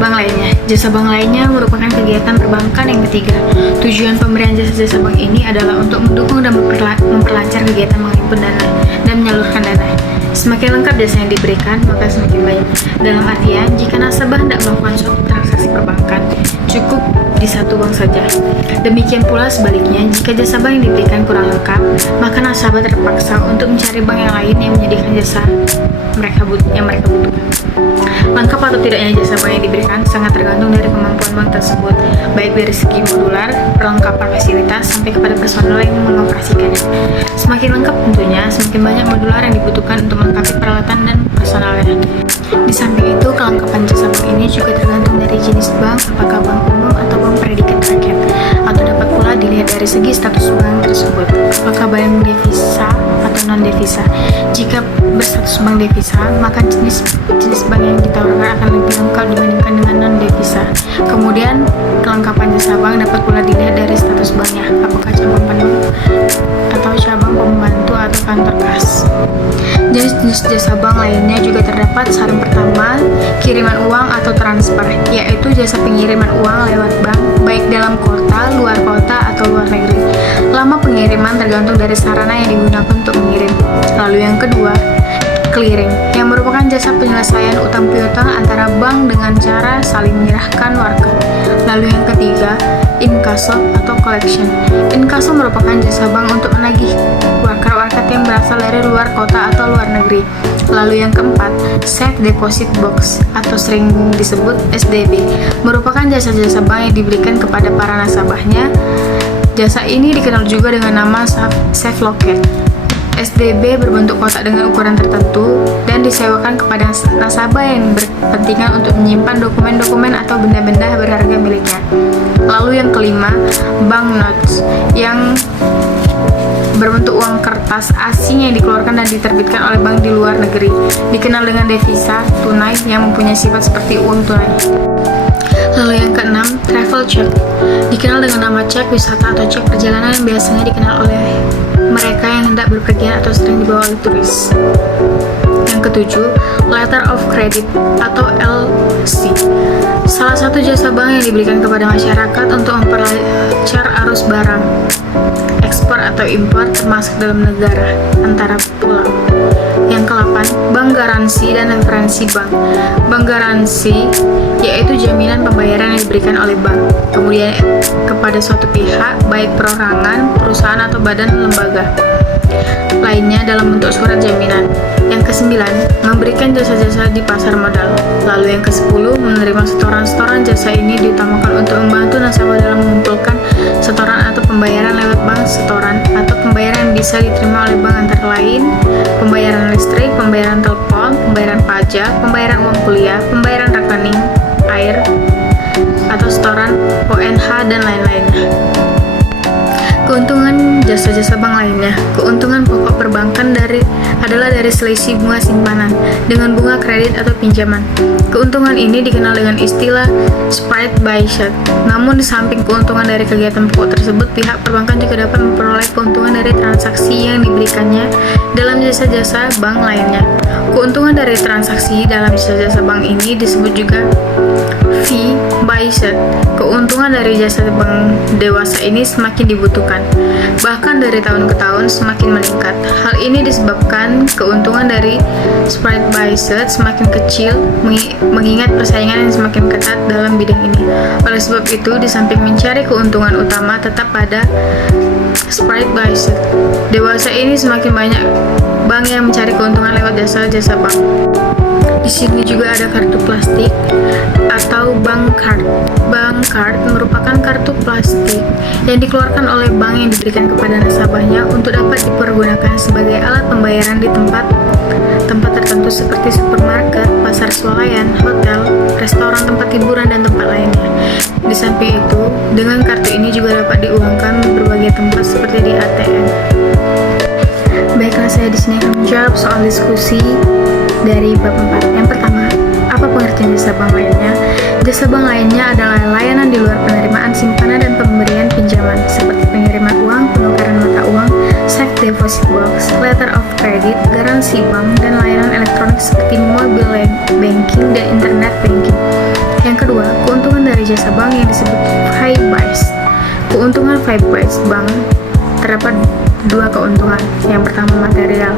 bank lainnya. Jasa bank lainnya merupakan kegiatan perbankan yang ketiga. Tujuan pemberian jasa-jasa bank ini adalah untuk mendukung dan memperlancar kegiatan menghimpun dana dan menyalurkan dana. Semakin lengkap jasa yang diberikan, maka semakin baik. Dalam artian, jika nasabah hendak melakukan suatu transaksi perbankan, cukup di satu bank saja. Demikian pula sebaliknya, jika jasa bank yang diberikan kurang lengkap, maka nasabah terpaksa untuk mencari bank yang lain yang menyediakan jasa yang mereka butuhkan. Lengkap atau tidaknya jasa bank yang diberikan sangat tergantung dari kemampuan bank tersebut, baik dari segi modular, perlengkapan fasilitas, sampai kepada personel yang mengoperasikannya. Semakin lengkap tentunya, semakin banyak modular yang dibutuhkan untuk melengkapi peralatan dan personalnya. Di samping itu, kelengkapan jasa bank ini juga tergantung dari jenis bank, apakah bank umum atau bank predikat rakyat, atau dapat pula dilihat dari segi status bank tersebut, apakah bank devisa atau non-devisa. Jika berstatus bank devisa, maka jenis bank yang ditawarkan akan lebih lengkap dibandingkan dengan non-devisa. Kemudian, kelengkapan jasa bank dapat pula dilihat dari status banknya, apakah cabang penuh atau cabang pembantu atau kantor kas. Jenis-jenis jasa bank lainnya juga terdapat. Saran pertama, kiriman uang atau transfer, yaitu jasa pengiriman uang lewat bank, baik dalam kota, luar kota, atau luar negeri. Lama pengiriman tergantung dari sarana yang digunakan untuk mengirim. Lalu yang kedua, clearing, yang merupakan jasa penyelesaian utang piutang antara bank dengan cara saling menyerahkan warkat. Lalu yang ketiga, inkasso atau collection. Inkasso merupakan jasa bank untuk menagih warkat yang berasal dari luar kota atau luar negeri. Lalu yang keempat, safe deposit box atau sering disebut SDB, merupakan jasa-jasa bank yang diberikan kepada para nasabahnya. Jasa ini dikenal juga dengan nama safe locket. SDB berbentuk kotak dengan ukuran tertentu dan disewakan kepada nasabah yang berkepentingan untuk menyimpan dokumen-dokumen atau benda-benda berharga miliknya. Lalu yang kelima, banknotes, yang berbentuk uang kertas asing yang dikeluarkan dan diterbitkan oleh bank di luar negeri, dikenal dengan devisa tunai yang mempunyai sifat seperti uang tunai. Lalu yang keenam, travel check, dikenal dengan nama cek wisata atau cek perjalanan yang biasanya dikenal oleh mereka yang hendak berpergian atau sering dibawa oleh turis. Yang ketujuh, letter of credit atau LC, salah satu jasa bank yang diberikan kepada masyarakat untuk memperlancar arus barang, ekspor atau impor termasuk dalam negara, antara pulau. Yang ke-8, bank garansi dan referensi bank. Bank garansi yaitu jaminan pembayaran yang diberikan oleh bank, kemudian kepada suatu pihak, baik perorangan, perusahaan atau badan lembaga lainnya dalam bentuk surat jaminan. Yang ke-9, memberikan jasa-jasa di pasar modal. Lalu yang ke-10, menerima setoran. Jasa ini diutamakan untuk membantu nasabah dalam mengumpulkan setoran atau pembayaran lewat bank setoran atau pembayaran yang bisa diterima oleh bank antara lain pembayaran listrik, pembayaran telepon, pembayaran pajak, pembayaran uang kuliah, pembayaran rekening air atau setoran ONH dan lain-lainnya. Keuntungan jasa-jasa bank lainnya. Keuntungan pokok perbankan adalah dari selisih bunga simpanan dengan bunga kredit atau pinjaman. Keuntungan ini dikenal dengan istilah spread by shot. Namun di samping keuntungan dari kegiatan pokok tersebut, pihak perbankan juga dapat memperoleh keuntungan dari transaksi yang diberikannya dalam jasa-jasa bank lainnya. Keuntungan dari transaksi dalam jasa-jasa bank ini disebut juga fee by shot. Keuntungan dari jasa bank dewasa ini semakin dibutuhkan, bahkan dari tahun ke tahun semakin meningkat. Hal ini disebabkan keuntungan dari spread by shot semakin kecil, mengingat persaingan yang semakin ketat dalam bidang ini. Oleh sebab itu, di samping mencari keuntungan utama tetap pada spread by shot dewasa ini, semakin banyak bank yang mencari keuntungan lewat jasa-jasa bank. Di sini juga ada kartu plastik atau bank card. Bank card merupakan kartu plastik yang dikeluarkan oleh bank yang diberikan kepada nasabahnya untuk dapat dipergunakan sebagai alat pembayaran di tempat tertentu seperti supermarket, pasar swalayan, hotel, restoran, tempat hiburan, dan tempat lainnya. Di samping itu, dengan kartu ini juga dapat diuangkan di berbagai tempat seperti di ATM. Baiklah, saya di sini akan menjawab soal diskusi dari bab 4. Yang pertama, apa pengertian jasa bank lainnya? Jasa bank lainnya adalah layanan di luar penerimaan simpanan dan pemberian pinjaman seperti pengiriman uang, penukaran mata uang, check deposit box, letter of credit, garansi bank, dan layanan elektronik seperti mobile banking dan internet banking. Yang kedua, keuntungan dari jasa bank yang disebut Fibers. Keuntungan Fibers bank terdapat dua keuntungan. Yang pertama material,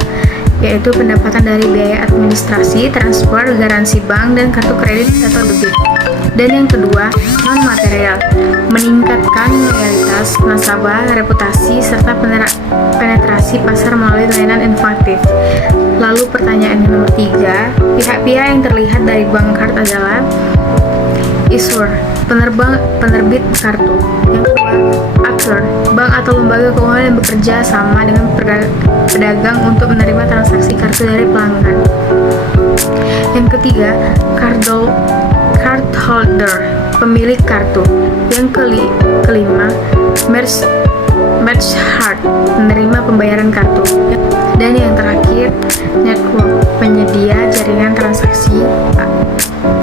yaitu pendapatan dari biaya administrasi, transfer, garansi bank, dan kartu kredit atau debit. Dan yang kedua, non-material, meningkatkan loyalitas nasabah, reputasi, serta penetrasi pasar melalui layanan inovatif. Lalu pertanyaan yang nomor 3, pihak-pihak yang terlihat dari bank card adalah issuer, penerbit kartu. Yang kedua, actor, bank atau lembaga keuangan yang bekerja sama dengan pedagang untuk menerima transaksi kartu dari pelanggan. Yang ketiga, cardholder, pemilik kartu. Yang kelima, merchant, menerima pembayaran kartu. Dan yang terakhir, network, penyedia jaringan transaksi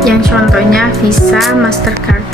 yang contohnya Visa, Mastercard.